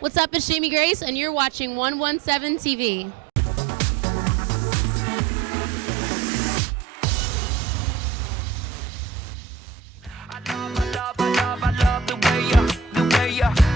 What's up, it's Jamie Grace, and you're watching 117 TV.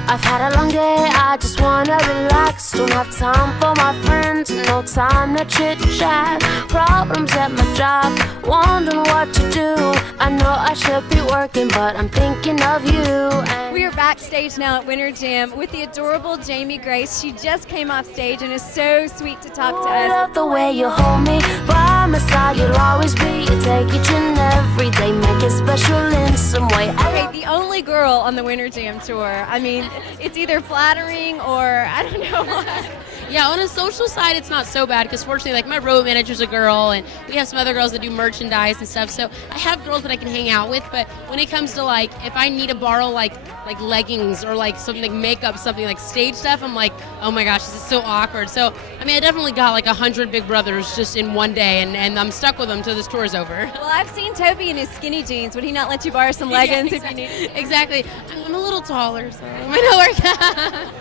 I've had a long day, I just wanna relax. Don't have time for my friends, no time to chit chat. Problems at my job, wondering what to do. I know I should be working, but I'm thinking of you. And we are backstage now at WinterJam with the adorable Jamie Grace. She just came off stage and is so sweet to talk to I us. love the way you hold me, by my side you'll always be. You take each and every day, make it special in some way. Okay, the only girl on the WinterJam tour. I mean, it's either flattering or I don't know what. Yeah, on a social side, it's not so bad because fortunately, like my road manager's a girl, and we have some other girls that do merchandise and stuff. So I have girls that I can hang out with. But when it comes to like, if I need to borrow like leggings or like something like makeup, something like stage stuff, I'm like, oh my gosh, this is so awkward. So I mean, I definitely got like 100 big brothers just in one day, and I'm stuck with them till this tour's over. Well, I've seen Toby in his skinny jeans. Would he not let you borrow some leggings Yeah, if you need? Exactly. I'm a little taller, so it might not work out.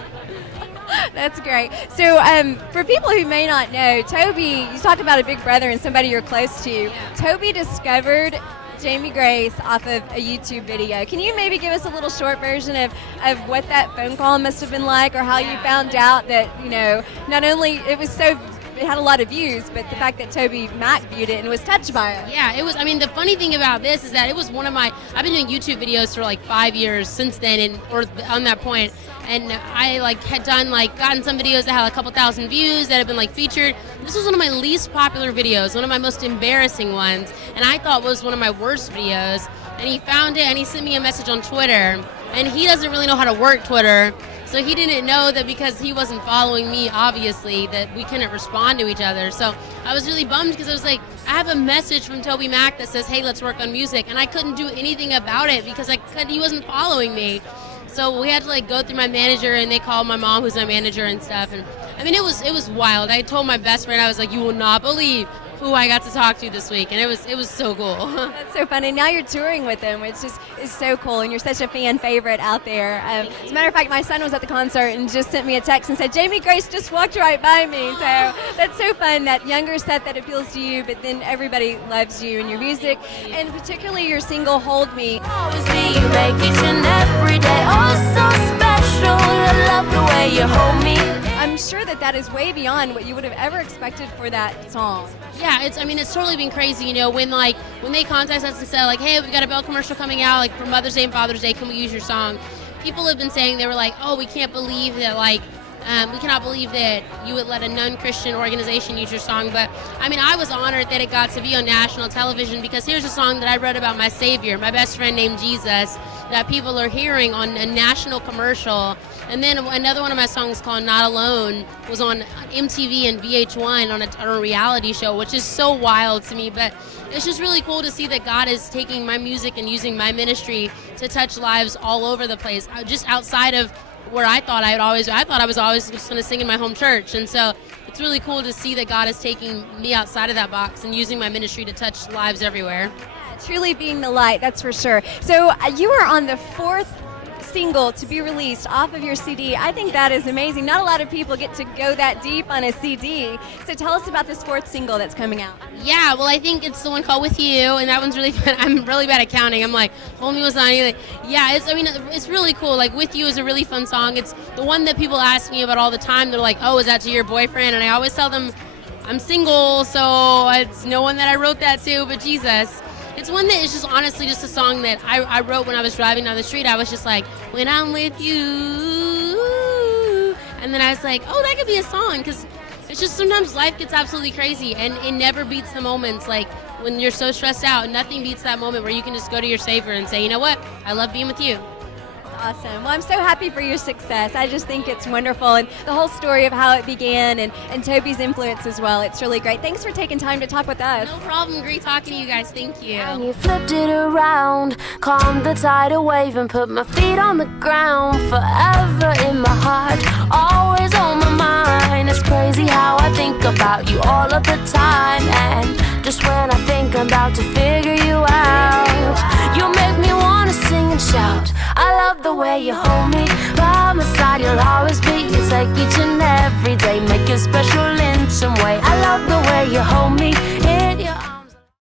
That's great. So for people who may not know, Toby, you talked about a big brother and somebody you're close to. Yeah. Toby discovered Jamie Grace off of a YouTube video. Can you maybe give us a little short version of what that phone call must have been like, or how you found out that, you know, not only it had a lot of views, but the fact that Toby Mac viewed it and was touched by it. Yeah, it was. I mean, the funny thing about this is that it was one of I've been doing YouTube videos for like 5 years since then, or on that point, and I had gotten some videos that had a couple thousand views that have been featured. This was one of my least popular videos, one of my most embarrassing ones, and I thought was one of my worst videos. And he found it and he sent me a message on Twitter, and he doesn't really know how to work Twitter. So he didn't know that because he wasn't following me, obviously, that we couldn't respond to each other. So I was really bummed because I was like, I have a message from Toby Mac that says, hey, let's work on music. And I couldn't do anything about it because he wasn't following me. So we had to go through my manager, and they called my mom, who's my manager and stuff. And I mean, it was wild. I told my best friend, I was like, you will not believe who I got to talk to this week, and it was so cool. That's so funny. Now you're touring with him, which is so cool, and you're such a fan favorite out there. As a matter of fact, my son was at the concert and just sent me a text and said, Jamie Grace just walked right by me. So that's so fun, that younger set that appeals to you, but then everybody loves you and your music, and particularly your single, Hold Me. always be, you make each and every day oh so special. I love the way you hold me. I'm sure that is way beyond what you would have ever expected for that song. Yeah, it's totally been crazy, you know, when they contact us and say hey, we've got a Bell commercial coming out for Mother's Day and Father's Day, can we use your song? People have been saying, they were like, oh, we can't believe that we cannot believe that you would let a non-Christian organization use your song. But I mean, I was honored that it got to be on national television, because here's a song that I wrote about my Savior, my best friend named Jesus, that people are hearing on a national commercial. And then another one of my songs called Not Alone was on MTV and VH1 on a reality show, which is so wild to me. But it's just really cool to see that God is taking my music and using my ministry to touch lives all over the place, just outside of where I thought I was always just going to sing in my home church. And so it's really cool to see that God is taking me outside of that box and using my ministry to touch lives everywhere. Yeah, truly being the light, that's for sure. So you are on the 4th single to be released off of your CD. I think that is amazing. Not a lot of people get to go that deep on a CD. So tell us about this 4th single that's coming out. Yeah, well, I think it's the one called With You, and that one's really fun. I'm really bad at counting. I'm like, Hold Me was on you. Yeah, it's really cool. With You is a really fun song. It's the one that people ask me about all the time. They're like, oh, is that to your boyfriend? And I always tell them I'm single, so it's no one that I wrote that to but Jesus. It's one that is just honestly just a song that I wrote when I was driving down the street. I was just like, when I'm with you. And then I was like, oh, that could be a song, because it's just sometimes life gets absolutely crazy, and it never beats the moments when you're so stressed out. Nothing beats that moment where you can just go to your Savior and say, you know what, I love being with you. Awesome. Well, I'm so happy for your success. I just think it's wonderful, and the whole story of how it began, and Toby's influence as well. It's really great. Thanks for taking time to talk with us. No problem. Great talking to you guys. Thank you. And you flipped it around, calmed the tidal wave, and put my feet on the ground. Forever in my heart, always on my mind. It's crazy how I think about you all of the time, and just when I think I'm about to figure you out, you make me wanna sing and shout. I love the way you hold me, by my side you'll always be. like each and every day. Make it special in some way. I love the way you hold me